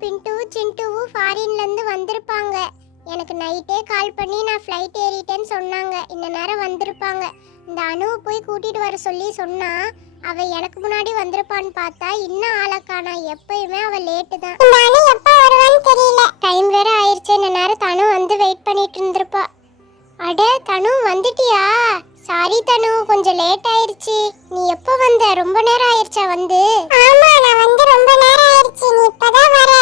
பிண்டு சிண்டுவும் ஃபாரின்ல இருந்து வந்திருப்பாங்க. எனக்கு நைட்டே கால் பண்ணி நான் ஃப்ளைட் ஏறிட்டேன்னு சொன்னாங்க. இந்த நேரம் வந்திருப்பாங்க. இந்த அணுவை போய் கூட்டிட்டு வர சொல்லி சொன்னா அவ எனக்கு முன்னாடி வந்திருப்பான்னு பார்த்தா இன்னும் ஆளக்கானா. எப்பயுமே அவ லேட்டு தான். இந்த அணு எப்ப வருவான்னு தெரியல. டைம் வேற ஆயிருச்சு. இந்த நேரம் தனு வந்து வெயிட் பண்ணிட்டு இருந்திருப்பா. அட தனு வந்துட்டியா? சாரி தனு, கொஞ்சம் லேட் ஆயிருச்சு. நீ எப்போ வந்த? ரொம்ப நேரம் ஆயிருச்சா வந்து? ஆமா, நான் வந்து ரொம்ப நேரம் ஆயிருச்சு. நீ இப்பதான் வர.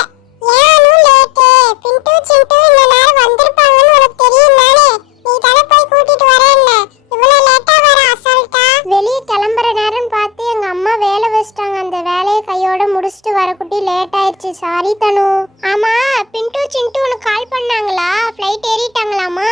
ஏன் லேட்? பிண்டு சிண்டு இந்த நேரம் வந்திருப்பாங்கன்னு உனக்கு தெரியும் தானே? நீ தான போய் கூட்டிட்டு வரேன்னு. இவ்வளவு லேட்டா வர அசால்ட்டா? வெளிய கிளம்புற நேரம் பார்த்து எங்க அம்மா வேலை வச்சிட்டாங்க. அந்த வேலையை கையோட முடிச்சிட்டு வரக்குட்டி லேட் ஆயிருச்சு. சாரி தனு. ஆமா, பிண்டு சிண்டு உனக்கு கால் பண்ணாங்களா? ஃப்ளைட் ஏறிட்டாங்களாமா?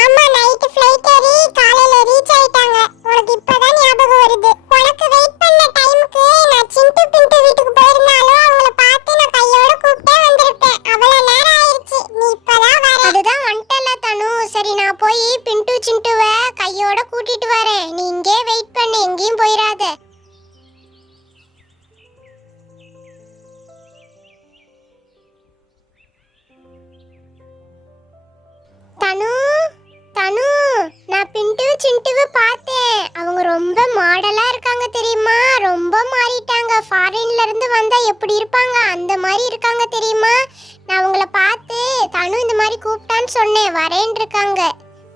ஆமா, நைட் ஃப்ளைட் ஏறி காலையில ரீச் ஆயிட்டாங்க. உனக்கு இப்பதான் ஞாபகம் வருது. உனக்கு வெயிட் பண்ண டைமுக்கு நான் சிண்டு பிண்டு வீட்டுக்கு போயிருந்தாலும் அவங்கள பார்த்து நான் கையோட கூப்பிட்டே வந்திருப்பேன். அவ்வளவு நேரம் ஆயிருச்சு. நீ இப்பதான் வர. அதுதான் வந்துட்டல தனு. சரி, நான் போய் பிண்டு சிண்டுவை கையோட கூட்டிட்டு வரேன். நீ இங்கே வெயிட் பண்ணு, எங்கேயும் போயிடாத. தனு தனு, நான் பிண்டு சிண்டுவை பார்த்தேன். அவங்க ரொம்ப மாடலா இருக்காங்க தெரியுமா? ரொம்ப மாறிட்டாங்க. ஃபாரின்ல இருந்து வந்தா எப்படி இருப்பாங்க அந்த மாதிரி இருக்காங்க தெரியுமா? நான் அவங்கள பார்த்து தனு இந்த மாதிரி கூப்பிட்டான்னு சொன்னேன். வரேன்னு இருக்காங்க.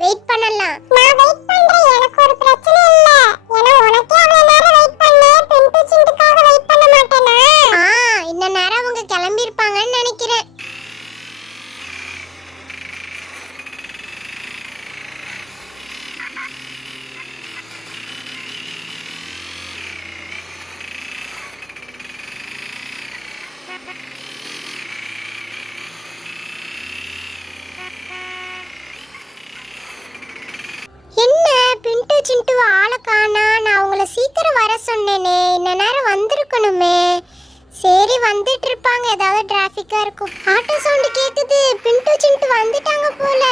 வெயிட் பண்ணலாம். நான் வெயிட் பண்றேன். எனக்கு ஒரு பிரச்சனை இல்ல. ஏன்னா உனக்கே அவ்வளவு நேரம் வெயிட் பண்ணேன். பிண்டு சிண்டுக்காக வெயிட் பண்ண மாட்டேனா? இந்த நேரம் அவங்க கிளம்பி இருப்பாங்கன்னு நினைக்கிறேன். என்ன பிண்டு சிண்டு ஆளை காணா? நான் அவங்கள சீக்கிரம் வர சொன்னேனே. இந்த நேரம் வந்திருக்கணுமே. சரி, வந்துட்டு இருப்பாங்க. ஏதாவது டிராஃபிக்கா இருக்கும். ஆட்டோ சவுண்ட் கேக்குது. பிண்டு சிண்டு வந்துட்டாங்க போல.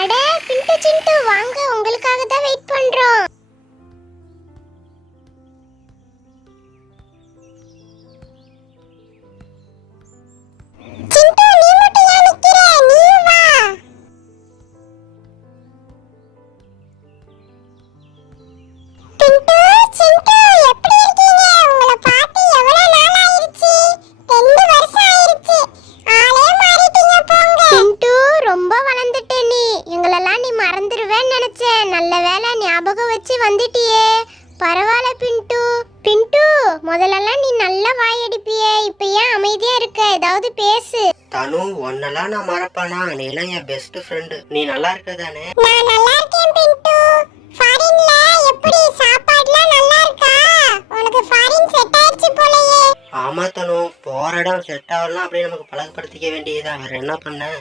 அட பிண்டு சிண்டு வாங்க, உங்களுக்காக தான் வெயிட் பண்றோம். சிண்டு, நீ மட்டும் ஏன் நிக்கிற? நீயும் வா. பிண்டு சிண்டு எப்படி இருக்கீங்க? உங்களை பார்த்து எவ்வளவு நாள் ஆயிருச்சு? 2 வருஷம் ஆயிருச்சு. ஆளே மாறிட்டீங்க போங்க. பிண்டு, ரொம்ப வளர்ந்துட்ட நீ. எங்களெல்லாம் நீ மறந்துடுவேன்னு நினைச்சேன். நல்ல வேளை ஞாபகம் வச்சு வந்துட்டியே. பரவாயில்ல பிண்டு. பிண்டு, முதல்லலாம் நீ நல்லா வாயடிப்பியே. இப்ப ஏன் அமைதியா இருக்க? ஏதாவது பேசு. தனு, உன்னெல்லாம் நான் மறப்பானா? நீ எல்லாம் என் பெஸ்ட் ஃப்ரெண்டு. நீ நல்லா இருக்க தானே? நான் நல்லா இருக்கேன் பிண்டு. ஃபாரின்ல எப்படி சாப்பாடுலாம் நல்லா இருக்கா? உனக்கு ஃபாரின் செட் ஆயிடுச்சு போலயே. ஆமா தனு, போற இடம் செட் ஆகலாம். அப்படியே நமக்கு பழக்கப்படுத்திக்க வேண்டியதுதான். வேற என்ன பண்ண?